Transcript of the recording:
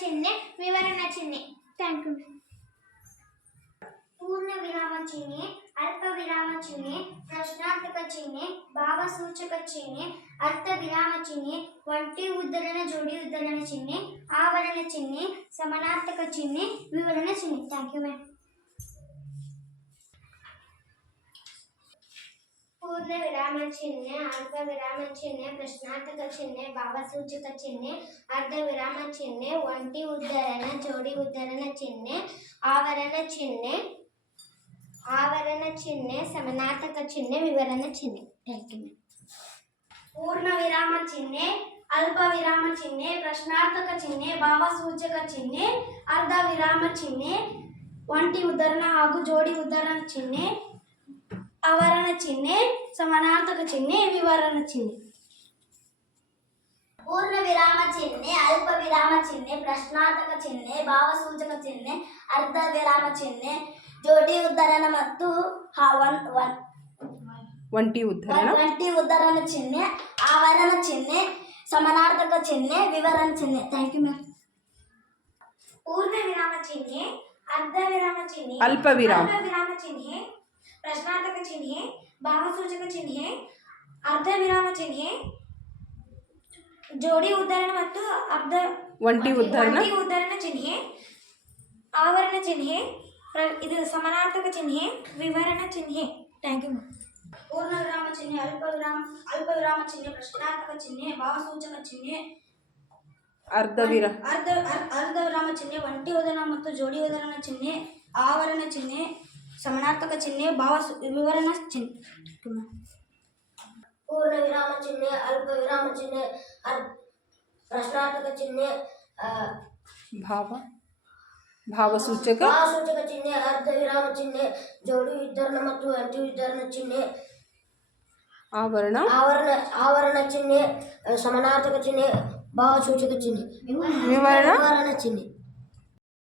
ಚಿಹ್ನೆ ವಿವರಣ ಚಿಹ್ನೆ. Thank you. ಪೂರ್ಣ ವಿರಾಮ ಚಿಹ್ನೆ, ಅಲ್ಪ ವಿರಾಮ ಚಿಹ್ನೆ, ಪ್ರಶ್ನಾರ್ಥಕ ಚಿಹ್ನೆ, ಭಾವಸೂಚಕ ಚಿಹ್ನೆ, ಅರ್ಥ ವಿರಾಮ ಚಿಹ್ನೆ, ಒಂಟಿ ಉದ್ಧರಣ ಜೋಡಿ ಉದ್ಧರಣ ಚಿಹ್ನೆ, ಆವರಣ ಚಿಹ್ನೆ, ಸಮಾನಾರ್ಥಕ ಚಿಹ್ನೆ, ವಿವರಣ ಚಿಹ್ನೆ. Thank you ma'am. ಪೂರ್ಣ ವಿರಾಮ ಚಿಹ್ನೆ, ಅಲ್ಪ ವಿರಾಮ ಚಿಹ್ನೆ, ಪ್ರಶ್ನಾರ್ಥಕ ಚಿಹ್ನೆ, ಭಾವಸೂಚಕ ಚಿಹ್ನೆ, ಅರ್ಧ ವಿರಾಮ ಚಿಹ್ನೆ, ಒಂಟಿ ಉದ್ಧರಣ ಜೋಡಿ ಉದ್ಧರಣ ಚಿಹ್ನೆ, ಆವರಣ ಚಿಹ್ನೆ, ಸಮಾನಾರ್ಥಕ ಚಿಹ್ನೆ, ವಿವರಣ ಚಿಹ್ನೆ. Thank you. ಪೂರ್ಣ ವಿರಾಮ ಚಿಹ್ನೆ, ಅಲ್ಪ ವಿರಾಮ ಚಿಹ್ನೆ, ಪ್ರಶ್ನಾರ್ಥಕ ಚಿಹ್ನೆ, ಭಾವಸೂಚಕ ಚಿಹ್ನೆ, ಅರ್ಧ ವಿರಾಮ ಚಿಹ್ನೆ, ಒಂಟಿ ಉದ್ಧರಣ ಹಾಗೂ ಜೋಡಿ ಉದ್ಧರಣ ಚಿಹ್ನೆ, ಆವರಣ ಚಿಹ್ನೆ, ಸಮಾನಾರ್ಥಕ ಚಿಹ್ನೆ, ವಿವರಣ ಚಿಹ್ನೆ. ಪೂರ್ಣ ವಿರಾಮ ಚಿಹ್ನೆ, ಅಲ್ಪ ವಿರಾಮ ಚಿಹ್ನೆ, ಪ್ರಶ್ನಾರ್ಥಕ ಚಿಹ್ನೆ, ಭಾವಸೂಚಕ ಚಿಹ್ನೆ, ಅರ್ಧ ವಿರಾಮ ಚಿಹ್ನೆ, ಜೋಡಿ ಉದ್ಧರಣ ಮತ್ತು ಒಂಟಿ ಉದ್ಧರಣ ಚಿಹ್ನೆ, ಆವರಣ ಚಿಹ್ನೆ, ಸಮಾನಾರ್ಥಕ ಚಿಹ್ನೆ, ವಿವರಣ ಚಿಹ್ನೆ. Thank you ma'am. ಪೂರ್ಣ ವಿರಾಮ ಚಿಹ್ನೆ, ಅರ್ಧ ವಿರಾಮ ಚಿಹ್ನೆ, ಅಲ್ಪ ವಿರಾಮ ಚಿಹ್ನೆ, ಪ್ರಶ್ನಾರ್ಥಕ ಚಿಹ್ನೆ, ಭಾವಸೂಚಕ ಚಿಹ್ನೆ, ಅರ್ಧ ವಿರಾಮ ಚಿಹ್ನೆ, ಜೋಡಿ ಉದ್ಧರಣ ಮತ್ತು ಒಂಟಿ ಉದ್ಧರಣ ಚಿಹ್ನೆ, ಆವರಣ ಚಿಹ್ನೆ, ಇದು ಸಮಾನಾರ್ಥಕ ಚಿಹ್ನೆ, ವಿವರಣ ಚಿಹ್ನೆ. Thank you. ಪೂರ್ಣ ವಿರಾಮ ಚಿಹ್ನೆ, ಅಲ್ಪ ವಿರಾಮ ಚಿಹ್ನೆ, ಪ್ರಶ್ನಾರ್ಥಕ ಚಿಹ್ನೆ, ಭಾವಸೂಚಕ ಚಿಹ್ನೆ, ಅರ್ಧ ವಿರಾಮ ಚಿಹ್ನೆ, ಒಂಟಿ ಉದ್ಧರಣ ಮತ್ತು ಜೋಡಿ ಉದ್ಧರಣ ಚಿಹ್ನೆ, ಆವರಣ ಚಿಹ್ನೆ, ಸಮಾನಾರ್ಥಕ ಚಿಹ್ನೆ, ವಿವರಣ ಚಿಹ್ನೆ. ಪೂರ್ಣ ವಿರಾಮ ಚಿಹ್ನೆ, ಅಲ್ಪ ವಿರಾಮ ಚಿಹ್ನೆ, ಪ್ರಶ್ನಾರ್ಥಕ ಚಿಹ್ನೆ, ಭಾವಸೂಚಕ ಚಿಹ್ನೆ, ಅರ್ಧ ವಿರಾಮ ಚಿಹ್ನೆ, ಜೋಡಿ ಉದ್ಧರಣ ಮತ್ತು ಒಂಟಿ ಉದ್ಧರಣ ಚಿಹ್ನೆ, ಆವರಣ ಚಿಹ್ನೆ, ಸಮಾನಾರ್ಥಕ ಚಿಹ್ನೆ, ಭಾವಸೂಚಕ ಚಿಹ್ನೆ, ವಿವರಣ ಚಿಹ್ನೆ.